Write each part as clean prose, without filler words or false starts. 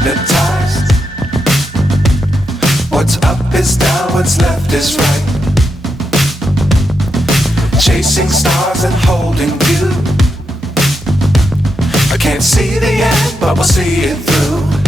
hypnotized. What's up is down, what's left is right. Chasing stars and holding you. I can't see the end, but we'll see it through.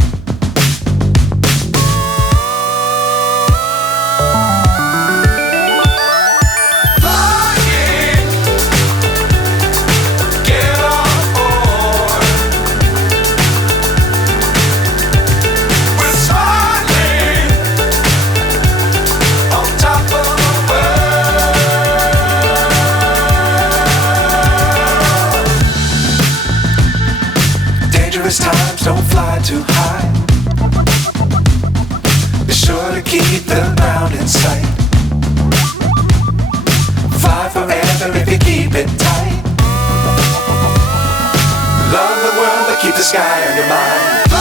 Times don't fly too high. Be sure to keep the ground in sight. Fly forever if you keep it tight. Love the world but keep the sky on your mind.